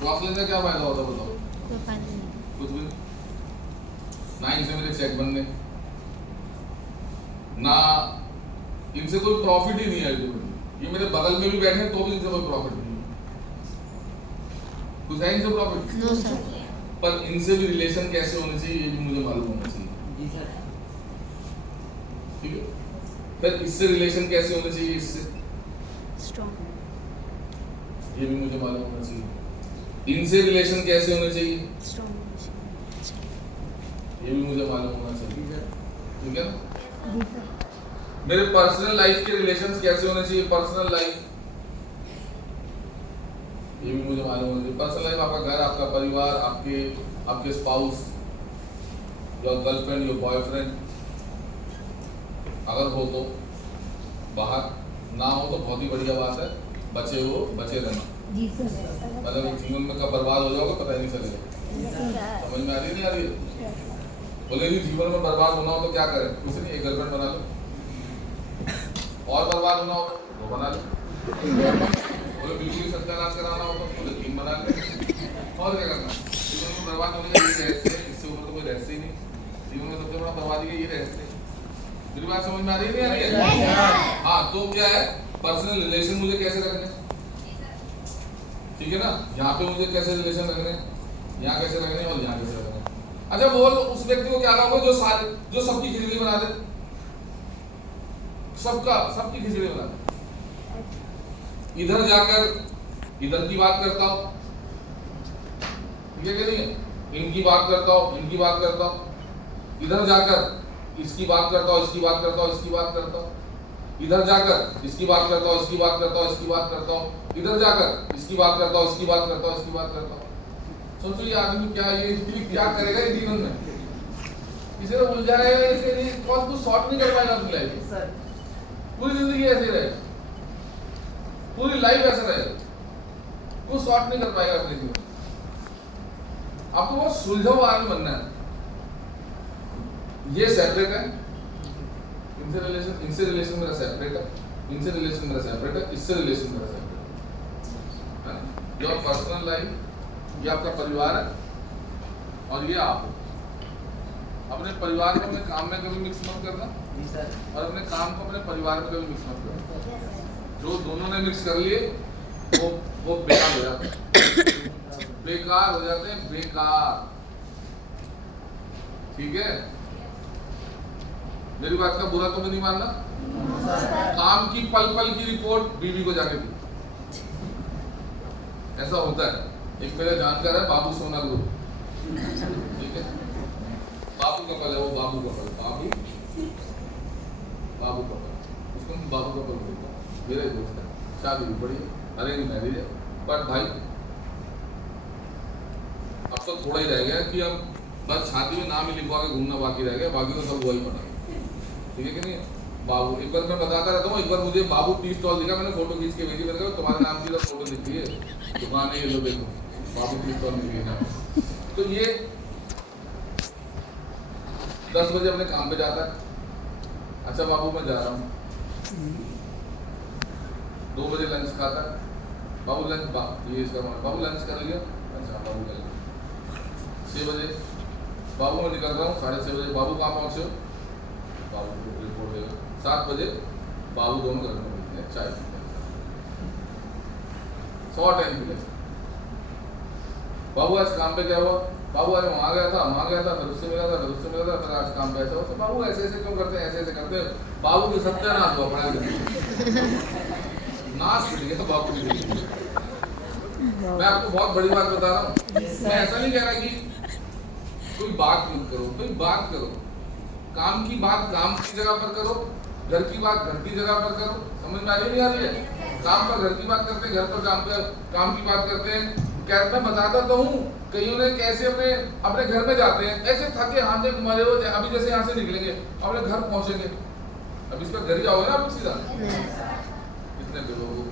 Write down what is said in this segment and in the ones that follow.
Cross लेने का क्या फायदा होता है बताओ? कोई फायदा नहीं। कुछ भी ना, इनसे मेरे चेक बनने ना, इनसे कोई प्रॉफिट ही नहीं है अल्टीमेटली। ये मेरे बगल में भी बैठे हैं तो भी इनसे कोई प्रॉफिट नहीं है। कुछ है इनसे प्रॉफिट? No sir. पर इनसे भी रिलेशन कैसे होने चाहिए ये भी मुझे मालूम होना चाहिए। जी सर। ठीक है, फिर इससे रिलेशन कैसे होने चाहिए, इससे स्ट्रॉन्ग। ये भी मुझे मालूम होना चाहिए। इनसे रिलेशन कैसे होने चाहिए स्ट्रॉन्ग। ये भी मुझे मालूम होना चाहिए। जी सर। ठीक है ना? मेरे पर्सनल लाइफ के रिलेशंस कैसे होने चाहिए, पर्सनल लाइफ ये भी मुझे मालूम होना चाहिए। पर्सनल लाइफ आपका घर, आपका परिवार, आपके spouse, your girlfriend, your boyfriend, अगर हो तो, बाहर ना हो तो बहुत ही बढ़िया बात है, बचे हो, बचे रहना। जी सर। मतलब जीवन में कब बर्बाद हो जाओगे पता ही नहीं चलेगा। समझ में आ रही नहीं आ रही है? बोले यदि जीवन में बर्बाद होना हो तो क्या करें? कुछ नहीं, एक गर्लफ्रेंड बना लो। और बर्बाद होना हो तो वो बना लो। बोले बिल्कुल ही सत्यानाश कराना हो तो बोले 3 बना लो। और क्या करना? जीवन में बर्बाद होने का ये रहस्य है, इससे ऊपर तो कोई रहस्य ही नहीं। जीवन में सबसे बड़ा बर्बादी का ये रहस्य है। मेरी बात समझ में आ रही नहीं आ रही है? हाँ, तो क्या है, पर्सनल रिलेशन मुझे कैसे रखने, ठीक है ना? यहाँ पे मुझे कैसे रिलेशन रखने, यहाँ कैसे रखने और यहाँ कैसे रखने। अच्छा, वो उस व्यक्ति को क्या कहोगे जो सबकी खिचड़ी बना दे, सबकी खिचड़ी बना दे। इधर जाकर इधर की बात करता हो, ठीक है कि नहीं है? इनकी बात करता हो, इनकी बात करता हो, इधर जाकर इसकी बात करता हो, इसकी बात करता हो, इसकी बात करता हो, इधर जाकर इसकी बात करता हूँ, इसकी बात करता हूँ, इसकी बात करता हूँ, इधर जाकर इसकी बात करता हूँ, इसकी बात करता हूँ, इसकी बात करता हूँ। सोचो ये आदमी क्या करेगा इस जीवन में? किसी को उलझाएगा, इसके लिए कौन कुछ सॉर्ट नहीं कर पाएगा अपनी लाइफ। पूरी जिंदगी ऐसे रहेगा, पूरी लाइफ ऐसा रहेगा, कुछ सॉर्ट नहीं कर पाएगा अपने जीवन। आपको बहुत सुलझा हुआ आदमी बनना है। ये सेपरेट है, इनसे रिलेशन मेरा सेपरेट है, इनसे रिलेशन मेरा सेपरेट है, इससे रिलेशन मेरा सेपरेट है। योर पर्सनल लाइफ, ये आपका परिवार है और ये आप हो। अपने परिवार को अपने काम में कभी मिक्स मत करना और अपने काम को अपने परिवार में कभी मिक्स मत करना। जो दोनों ने मिक्स कर लिए वो बेकार हो जाते हैं, बेकार हो जाते हैं, बेकार। ठीक है, मेरी बात का बुरा तो नहीं मानना। काम की पल पल की रिपोर्ट बीवी को जाके दी, ऐसा होता है। एक मेरा जानकार है बाबू सोना गुरु, ठीक है, बाबू कपल है वो, बाबू कपल, बाबू कपल, उसको बाबू कपल बोलता है। मेरा ही दोस्त है, शादी भी बड़ी अरेंज मैरिज है, बट भाई अब तो थोड़ा ही रह गया कि अब बस छाती में नाम ही लिखवा के घूमना बाकी रह गया, बाकी तो सब वही पड़ा। ठीक है कि नहीं? बाबू, एक बार मैं बताता रहता हूँ, एक बार मुझे बाबू टी स्टॉल दिखा, मैंने फोटो खींच के भेजी, मैंने कहा तुम्हारे नाम की तो फोटो दिखती है, दुकान है ये लो देखो, बाबू टी स्टॉल मिल गया। तो ये 10 बजे अपने काम पे जाता है, अच्छा बाबू मैं जा रहा हूँ। 2 बजे लंच खाता है, बाबू लंच, ये इसका बाबू लंच कर लिया, अच्छा बाबू कर लिया। 6 बजे बाबू मैं निकल रहा हूँ, 6:30 बजे बाबू कहाँ पहुँचे हो, बाबू को रिपोर्ट देगा। 7 बजे बाबू दोनों घर में मिलते हैं, चाय पीते हैं, 100 टाइम मिले। बाबू आज काम पे क्या हुआ, बाबू आज वहाँ गया था, फिर उससे मिला था, फिर आज काम पे ऐसा हुआ। तो बाबू ऐसे क्यों करते हैं, ऐसे करते हैं। बाबू की सत्यानाश हुआ, पढ़ाई नाश पिट गया बाबू की। मैं आपको बहुत बड़ी बात बता रहा हूँ, मैं ऐसा नहीं कह रहा कि कोई बात मत करो, कोई बात करो, काम की बात काम की जगह पर करो, घर की बात घर की जगह पर करो। समझ में आ रही नहीं आ रही है? काम पर घर की बात करते हैं, घर पर काम की बात करते हैं। मैं बताता तो हूँ, कईयों ने कैसे अपने घर में जाते हैं, ऐसे थके हाथे मरे हो, अभी जैसे यहाँ से निकलेंगे अपने घर पहुंचेंगे, अब इसका घर जाओगे ना आप सीधा, कितने बेवकूफ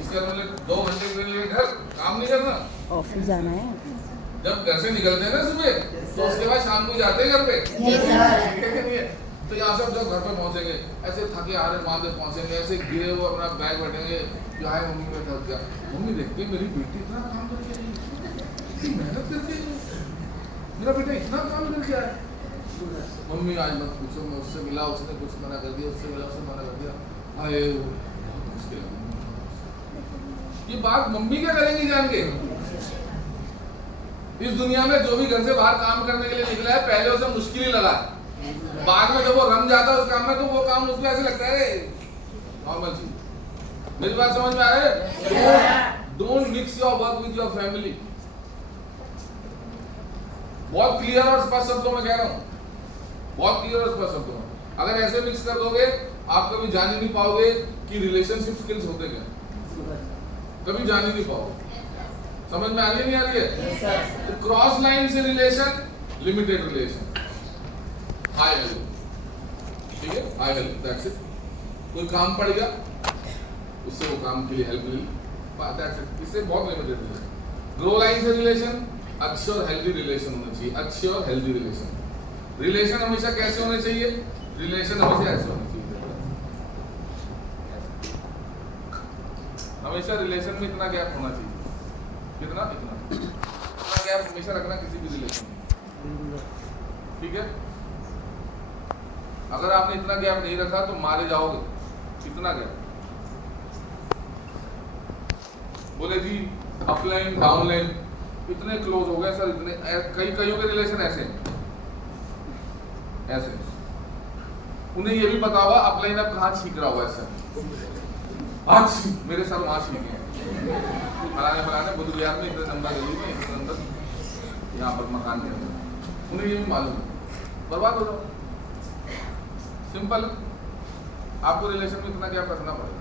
इसका मतलब 2 घंटे के लिए घर काम नहीं करना, ऑफिस जाना है। जब घर से निकलते हैं ना सुबह, तो उसके बाद शाम को जाते हैं घर पे। तो यहाँ से जब घर पे पहुंचेंगे ऐसे थके हारे मांदे पहुंचेंगे, ऐसे गिरे हुए अपना बैग बैठेंगे, क्या है मम्मी में थक गया, मम्मी देखते मेरी बेटी इतना काम करके आई, इतनी मेहनत करके आई, मेरा बेटा इतना काम करके आया। मम्मी आज मत पूछो, मैं उससे मिला उसने कुछ मना कर दिया, उससे मिला उसने मना कर दिया, अरे मुश्किल है। ये बात मम्मी क्या करेंगी जान के? इस दुनिया में जो भी घर से बाहर काम करने के लिए निकला है पहले उसे मुश्किल ही लगा, बाद में जब वो रम जाता है उस काम में तो वो काम उसको ऐसे लगता है नॉर्मल चीज। मेरी बात समझ में आ रही है? Don't mix your work with your family. बहुत क्लियर और स्पष्ट शब्दों में कह रहा हूं, बहुत क्लियर और स्पष्ट शब्दों में। अगर ऐसे मिक्स कर दोगे आप कभी जान ही नहीं पाओगे कि रिलेशनशिप स्किल्स होते क्या, कभी जान ही नहीं पाओगे। समझ में आ रही नहीं आ रही है? तो क्रॉस लाइन से relation, limited relation, high value, ठीक है, हाई वैल्यू, दैट्स इट। कोई काम पड़ गया उससे वो काम के लिए हेल्प मिली, दैट्स इट, इससे बहुत लिमिटेड रिलेशन। ग्रो लाइन से रिलेशन, अच्छे और हेल्दी रिलेशन होना चाहिए, अच्छे और हेल्दी रिलेशन। रिलेशन हमेशा कैसे होने चाहिए? रिलेशन हमेशा ऐसे होने चाहिए, हमेशा रिलेशन में इतना गैप होना चाहिए, कितना, इतना गैप हमेशा रखना किसी भी रिलेशन में, ठीक है। अगर आपने इतना गैप नहीं रखा तो मारे जाओगे, इतना गैप। बोले जी अपलाइन डाउनलाइन इतने क्लोज हो गए सर, इतने कईयों के रिलेशन ऐसे ऐसे, उन्हें ये भी पता होगा अपलाइन अब कहाँ छींक रहा होगा सर, आज मेरे सर वहां छींके फलाने बुद्ध विहार में इतने नंबर गली में इतने नंबर यहाँ पर मकान के अंदर, उन्हें ये भी मालूम है, बर्बाद हो जाओ। सिंपल, आपको रिलेशन में इतना गैप रखना पड़ेगा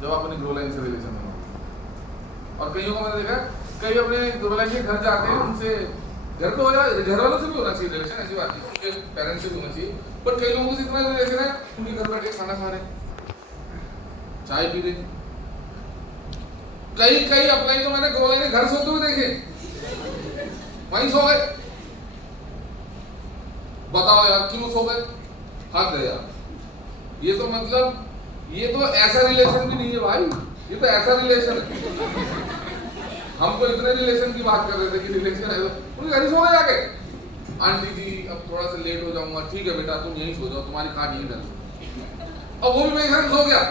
जब आप अपनी ग्रो लाइन से रिलेशन में हो। और कईयों को मैंने देखा, कई अपने ग्रो लाइन के घर जाते हैं, उनसे घर पे हो जाए, घर वालों से भी होना चाहिए रिलेशन, ऐसी बात नहीं, उनके पेरेंट्स से भी होना चाहिए, पर कई लोगों से इतना रिलेशन है उनके घर बैठ के खाना खा रहे, चाय पी रहे। कई अपलाइन तो मैंने ग्रो लाइन के घर सोते हुए देखे, वहीं सो गए। बताओ यार क्यों सो गए? हद है यार, ये तो मतलब ये तो ऐसा रिलेशन भी नहीं है भाई, ये तो ऐसा रिलेशन है। हम तो इतने रिलेशन की बात कर रहे थे कि रिलेशन है, उनके घर ही सो गए जाके। आंटी जी अब थोड़ा सा लेट हो जाऊंगा, ठीक है बेटा तुम यहीं सो जाओ, तुम्हारी खाट यहीं डाल। अब वो भी मेरे घर सो गया।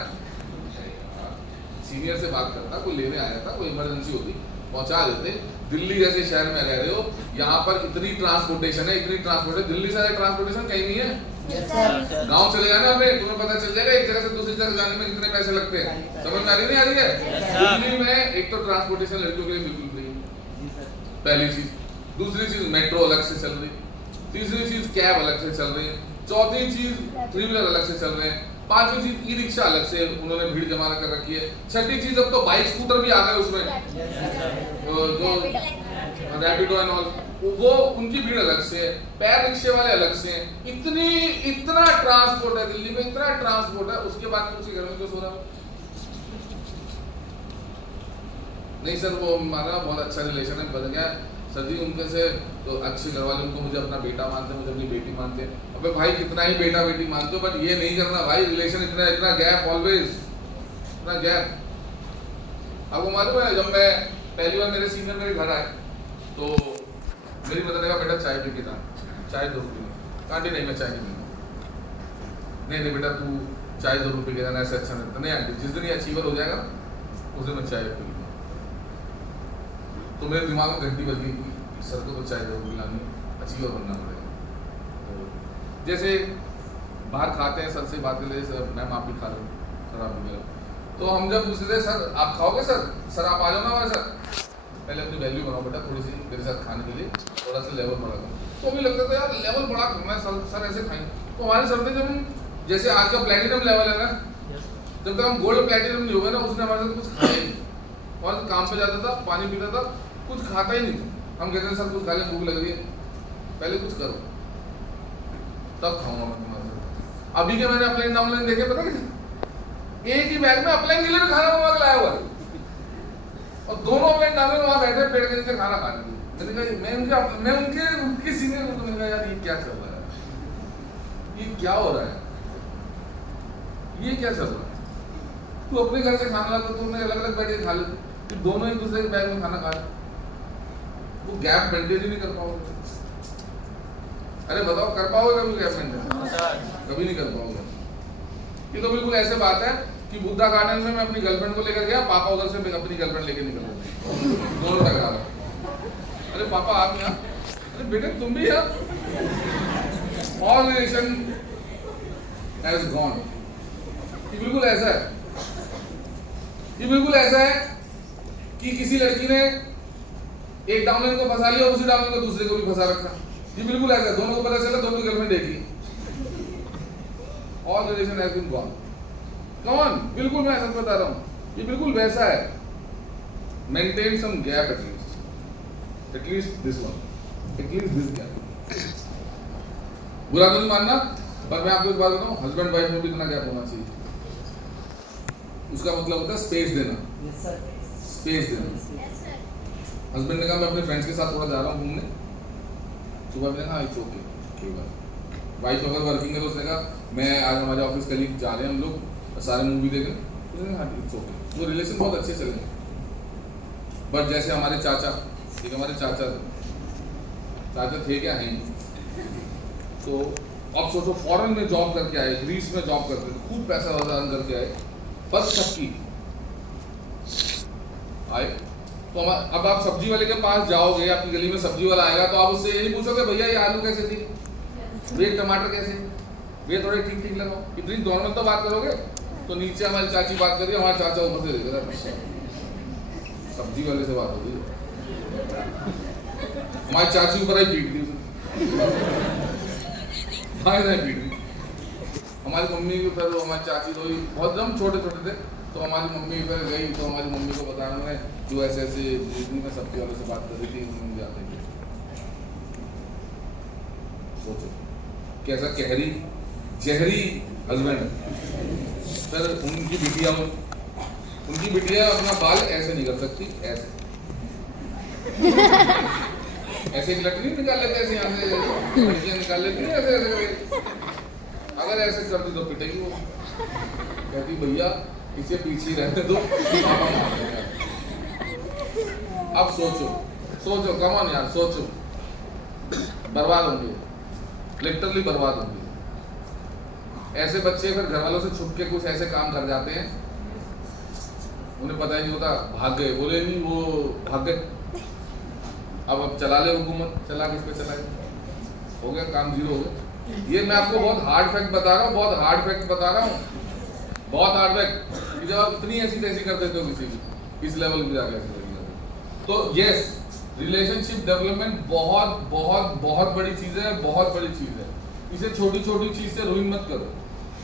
सीनियर से बात करता, कोई लेने आया था, कोई इमरजेंसी होती पहुंचा देते। दिल्ली जैसे शहर में रह रहे हो, यहाँ पर इतनी ट्रांसपोर्टेशन है, इतनी ट्रांसपोर्टेशन, दिल्ली से ट्रांसपोर्टेशन कहीं नहीं है। गांव चले जाना अपने, तुम्हें पता चल जाएगा एक जगह से दूसरी जगह जाने में कितने पैसे लगते हैं। समझ में आ रही नहीं आ रही है? दिल्ली में एक तो ट्रांसपोर्टेशन लड़कियों के लिए बिल्कुल फ्री, पहली चीज। दूसरी चीज मेट्रो अलग से चल रही, तीसरी चीज कैब अलग से चल रही, चौथी चीज थ्री व्हीलर अलग से चल रहे हैं, पांचवी चीज ई रिक्शा अलग से उन्होंने भीड़ जमा कर रखी है, छठी चीज अब तो बाइक स्कूटर भी आ गए उसमें, जो रैपिडो एंड ऑल, वो उनकी भीड़ अलग से है, पैर रिक्शे वाले अलग से हैं। इतना ट्रांसपोर्ट है दिल्ली में, इतना ट्रांसपोर्ट है, उसके बाद उसके घर में क्यों सो रहा है? नहीं सर वो हमारा बहुत अच्छा रिलेशन है, बन गया सर जी उनके से, तो अच्छे घर वाले उनको मुझे अपना बेटा मानते हैं, मुझे अपनी बेटी मानते हैं। अबे भाई कितना ही बेटा बेटी मानते हो, बट ये नहीं करना भाई, रिलेशन इतना गैप, ऑलवेज इतना गैप। आपको मालूम है जब मैं पहली बार मेरे सीनियर मेरे घर आए तो मेरी मदर ने कहा बेटा चाय पी के जा, चाय जरूर पीना। आंटी नहीं मैं चाय नहीं पीना। नहीं बेटा तू चाय जरूर पी के जाना, ऐसे अच्छा नहीं। नहीं आंटी जिस दिन ये अचीवर हो जाएगा उस दिन मैं चाय पी लूँगा। तो मेरे दिमाग में घंटी बज गई कि सर को तो चाय जरूर पिलानी, अचीवर बनना पड़ेगा। तो जैसे बाहर खाते हैं, सर से बात कर ले, सर मैम आप भी खा लो, सर आप भी ले लो। तो हम जब पूछते थे सर आप खाओगे, सर आप आ जाओ ना हमारे साथ, पहले अपनी वैल्यू बनाओ बेटा, थोड़ी सी मेरे साथ खाने के लिए थोड़ा सा लेवल बढ़ा दो। तो हमें लगता था यार लेवल बढ़ा करना है, सर ऐसे खाएंगे। तो हमारे सर ने जब हम जैसे आज का प्लेटिनम लेवल है ना, जब तक हम गोल्ड प्लेटिनम नहीं होगा ना, उसने हमारे साथ कुछ खाया ही नहीं। और काम पे जाता था, पानी पीता था, कुछ खाता ही नहीं था। हम कहते थे सर कुछ खा ले, भूख लग रही है, पहले कुछ करो तब खाऊंगा मैं तुम्हारे साथ। अभी के मैंने अपलाइन डाउनलाइन देखे, पता कैसे एक ही बैग में अपलाइन के लिए भी खाना बनवा के लाया हुआ है, और दोनों अपलाइन डाउनलाइन वहां बैठे पेड़ के नीचे खाना खाने के लिए। मैंने कहा मैं उनके सीनियर को, मैंने कहा यार ये क्या चल रहा है, ये क्या हो रहा है, ये क्या चल रहा है? तू अपने घर से खाना ला तो तुमने अलग अलग बैठ के खा लेते, फिर दोनों एक दूसरे के बैग में खाना खा लेते, वो गैप मेंटेन ही नहीं कर पाओगे। अरे बताओ, कर पाओगे कभी गैप मेंटेन? कभी नहीं कर पाओगे। ये तो बिल्कुल ऐसे बात है कि बुद्धा गार्डन में मैं अपनी गर्लफ्रेंड को लेकर गया, पापा उधर से अपनी गर्लफ्रेंड लेके निकल गए, दोनों टकरा रहे। अरे पापा आप यहाँ, अरे बेटे तुम भी यहाँ, ऑल रिलेशन हैज गॉन। ये बिल्कुल ऐसा है, ये बिल्कुल ऐसा है कि किसी लड़की ने एक डाउनलाइन को फंसा लिया और उसी डाउनलाइन को दूसरे को भी फंसा रखा। ये बिल्कुल ऐसा है, दोनों को पता चला दोनों की गर्लफ्रेंड एक ही, all relation has been gone. कौन? बिल्कुल मैं सच बता रहा हूं, ये बिल्कुल वैसा है। Maintain some gap at least this one, at least this gap. बुरा तो नहीं मानना, पर मैं आपको एक बात बताऊं, हस्बैंड वाइफ में भी इतना गैप होना चाहिए। उसका मतलब होता है स्पेस देना, स्पेस देना। हस्बैंड ने कहा मैं अपने फ्रेंड्स के साथ थोड़ा जा रहा हूँ घूमने, सुबह मैंने कहा इट्स ओके, कोई बात। वाइफ अगर वर्किंग है तो उसने कहा मैं आज हमारे ऑफिस कलीग जा रहे हैं, हम लोग सारे मूवी देखने, उसने कहा इट्स ओके। वो रिलेशन बहुत अच्छे चलेंगे। बट जैसे हमारे चाचा, एक हमारे चाचा थे क्या हैं, तो अब सोचो फॉरेन में जॉब करके आए, ग्रीस में जॉब करते थे, खूब पैसा अर्न करके आए, बस सबकी आए। तो अब आप सब्जी वाले के पास जाओगे, आपकी गली में सब्जी वाला आएगा, तो आप उससे ये नहीं पूछोगे भैया ये आलू कैसे थी, भैया टमाटर कैसे, भैया थोड़े ठीक ठीक लगाओ, इतनी नॉर्मल तो बात करोगे। तो नीचे हमारी चाची बात कर रही है, हमारा चाचा ऊपर से देख रहा है, सब्जी वाले से बात हो रही है, हमारी चाची ऊपर आई पीट दी, पीट दी हमारी मम्मी की। फिर हमारी चाची तो बहुत हम छोटे छोटे थे, तो हमारी मम्मी फिर गई, तो हमारी मम्मी को बताया उन्होंने जो ऐसे ऐसे में सब्जी वाले से बात कर रही थी, उन्होंने जाते थे। सोचो कैसा कहरी जहरी हस्बैंड। फिर उनकी बिटिया अपना बाल ऐसे नहीं कर सकती, ऐसे ऐसे एक लकड़ी निकाल लेते, ऐसे यहाँ से लड़कियाँ निकाल लेती है, ऐसे ऐसे करके। अगर ऐसे कर दी तो पिटेगी वो, कहती भैया इसे पीछे रहने दो। अब सोचो कम ऑन यार, सोचो, बर्बाद होंगे, लिटरली बर्बाद होंगे। ऐसे बच्चे फिर घर वालों से छुप के कुछ ऐसे काम कर जाते हैं, उन्हें पता ही नहीं होता, भाग गए, बोले नहीं वो भाग गए। अब चला ले हुकूमत, चला किस पे चला, हो गया काम, जीरो हो गया। ये मैं आपको बहुत हार्ड फैक्ट बता रहा हूँ, बहुत हार्ड फैक्ट बता रहा हूँ, बहुत हार्ड फैक्ट। जब आप इतनी ऐसी तैसी कर देते हो किसी भी इस लेवल पे जाके ऐसे करते, तो यस रिलेशनशिप डेवलपमेंट बहुत बहुत बहुत बड़ी चीज़ है, बहुत बड़ी चीज़ है। इसे छोटी छोटी चीज़ से रुइन मत करो,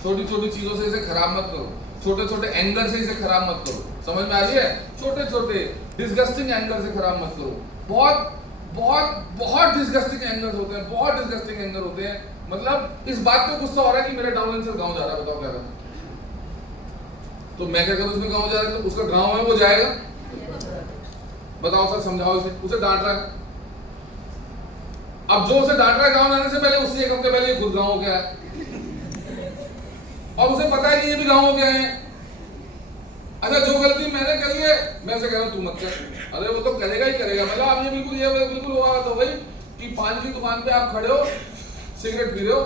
छोटी छोटी चीज़ों से इसे खराब मत करो, छोटे छोटे एंगर से इसे खराब मत करो। समझ में आ रही है? छोटे छोटे डिस्गस्टिंग एंगर से खराब मत करो। बहुत बहुत बहुत डिस्गस्टिंग एंगर्स होते हैं, बहुत डिस्गस्टिंग एंगर होते हैं। मतलब इस बात पे गुस्सा हो रहा है कि मेरे डाउनलाइन से गाँव जा रहा है, बताओ क्या करूं? तो मैं क्या करूं? उसमें गाँव जा रहा है तो उसका गाँव है वो जाएगा, बताओ सर, समझाओ उसे डांट रहा है। अब जो उसे डांट रहा है गाँव जाने से पहले, उससे एक हफ्ते पहले खुद गाँव हो गया है, और उसे पता है कि ये भी गाँव हो गए हैं। अच्छा जो गलती मैंने करी है मैं उसे कह रहा हूँ तू मत कर, अरे वो तो करेगा ही करेगा। मतलब आप ये बिल्कुल हुआ तो भाई कि पान की दुकान पे आप खड़े हो, सिगरेट पी रहे हो,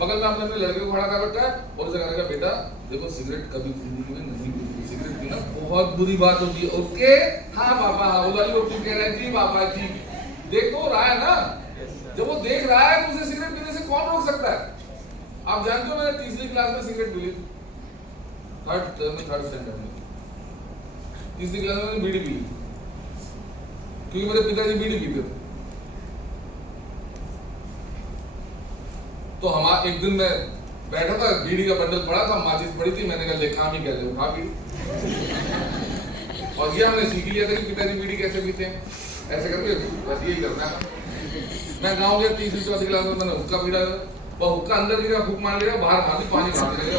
बगल में आपने अपने लड़के को खड़ा कर रखा है और उसे कहेगा बेटा देखो सिगरेट कभी जिंदगी में नहीं पीनी, सिगरेट पीना बहुत बुरी बात होगी। ओके हाँ पापा, हाँ वो वाली रोटी कह रहे हैं जी पापा जी। देख तो रहा है ना, जब वो देख रहा है तो उसे सिगरेट पीने से कौन रोक सकता है? आप जानते हो मैंने तीसरी क्लास में सिगरेट पी ली, थर्ड स्टैंडर्ड में तीसरी क्लास में मैंने बीड़ी पी ली, क्योंकि मेरे पिताजी बीड़ी पीते थे। तो हम एक दिन मैं बैठा था, बीड़ी का बंडल पड़ा था, माचिस पड़ी थी, मैंने कहा ले काम ही कर ले, उठा बीड़ी। और ये हमने सीख लिया था कि पिताजी बीड़ी कैसे पीते हैं, ऐसे करके बस यही करना है। मैं गाँव गया तीसरी चौथी क्लास में, मैंने हुक्का पीड़ा, वो हुक्का अंदर गिरा, फूक मार लिया, बाहर भागी, पानी भाग गया।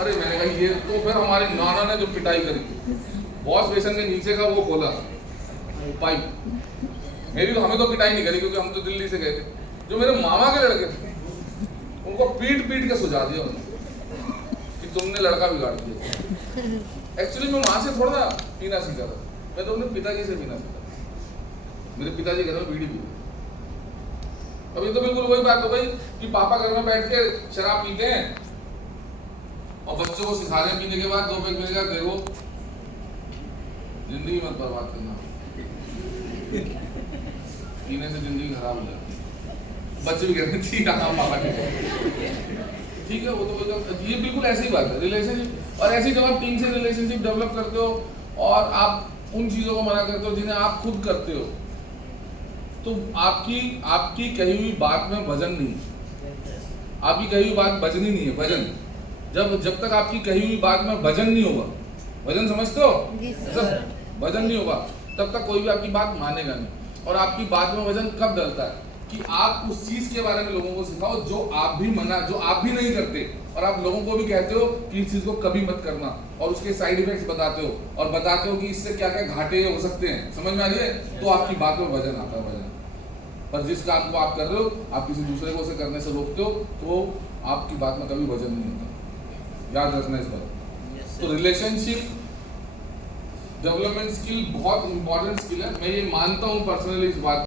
अरे मैंने कहा ये तो फिर हमारे नाना ने जो पिटाई करी, वॉश बेसन के नीचे का वो खोला पाइप, मेरी तो हमें तो पिटाई नहीं करी क्योंकि हम तो दिल्ली से गए थे, जो मेरे मामा के लड़के थे उनको पीट पीट के सुझा दिया उन्होंने कि तुमने लड़का बिगाड़ दिया। एक्चुअली मैं वहां से थोड़ा ना पीना सीखा था, मैं तो अपने पिताजी से पीना सीखा। मेरे पिताजी घर में बीड़ी पीते, अब ये तो बिल्कुल वही बात हो गई कि पापा घर में बैठ के शराब पीते हैं और बच्चों को सिखा रहे हैं पीने के बाद 2 पैक मिलेगा, देखो जिंदगी मत बर्बाद करना, पीने से जिंदगी खराब हो जाती है। बच्चे भी कहते हैं ठीक है हाँ पापा ठीक है, वो तो ये बिल्कुल ऐसी ही बात है रिलेशनशिप। और ऐसी जब आप टीम से रिलेशनशिप डेवलप करते हो और आप उन चीजों को मना करते हो जिन्हें आप खुद करते हो, तो आपकी कही हुई बात में वजन नहीं, आपकी कही हुई बात वजनी नहीं है, वजन। जब तक आपकी कही हुई बात में वजन नहीं होगा, वजन समझते हो, वजन नहीं होगा तब तक कोई भी आपकी बात मानेगा नहीं। और आपकी बात में वजन कब डलता है कि आप उस चीज के बारे में लोगों को सिखाओ जो आप भी नहीं करते, और आप लोगों को भी कहते हो कि इस चीज को कभी मत करना, और उसके साइड इफेक्ट्स बताते हो और बताते हो कि इससे क्या क्या घाटे हो सकते हैं, समझ में आ रही है? तो आपकी बात में वजन आता है, वजन। पर जिस काम को आप कर रहे हो, आप किसी दूसरे को उसे करने से रोकते हो, तो आपकी बात में कभी वजन नहीं होता, याद रखना इस बात। तो रिलेशनशिप डेवलपमेंट स्किल बहुत इंपॉर्टेंट स्किल है, मैं ये मानता हूँ पर्सनली इस बात